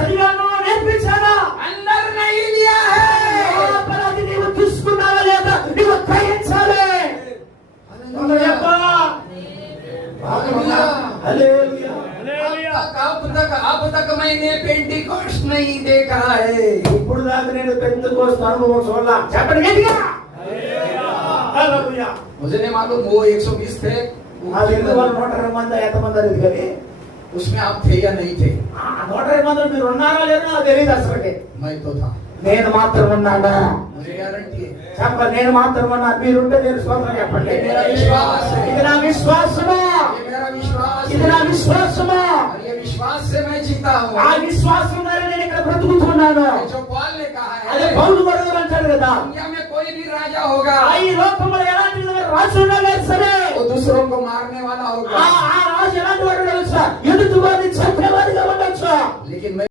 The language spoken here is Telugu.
చదివాను, నేర్పించాను, अंदर नहीं लिया है। లోపల అది నీవు తీసుకున్నావా లేదా నీవు గ్రహించాలి. హల్లెలూయా. अब तक मैंने पेंटिकोस्ट नहीं देखा है। ఇప్పుడు దాకా నేను పెంతెకోస్తు అనుభవం చూడలా. చెప్పండి గట్టిగా. హల్లెలూయా. मुझे नहीं मालूम वो 120 थे, అది ఎందువల్ల 120 మంది ఎంతమంది అనేది కానీ उसमें आप थे या नहीं थे? 120 మంది మీరు ఉన్నారా లేదో నాకు తెలియదు అసలుకి. मैं तो था, నేను మాత్రం ఉన్నాను. मुझे गारंटी है। చెప్పండి, నేను మాత్రం ఉన్నాను. మీరుంటే నేను స్తోత్రం చెప్పండి. ये मेरा विश्वास है, ఇది నా విశ్వాసము, ये मेरा विश्वास ఇది నా విశ్వాసము. और ये विश्वास से मैं जीता हूँ। ఆ విశ్వాసం ద్వారా నేను ఇక్కడ బ్రతుకుతున్నాను. जो पॉल ने कहा అదే है, పౌలు గారు అంటారు కదా, दुनिया में कोई भी राजा होगा, ఈ లోకంలో ఎలాంటి విధంగా రాజు ఉన్నా సరే वो दूसरों को मारने वाला होगा, ఆ రాజు ఎలాంటి వాడు తెలుసా? ఎదుటివారిని చంపేవాడిగా ఉండొచ్చు. लेकिन मैं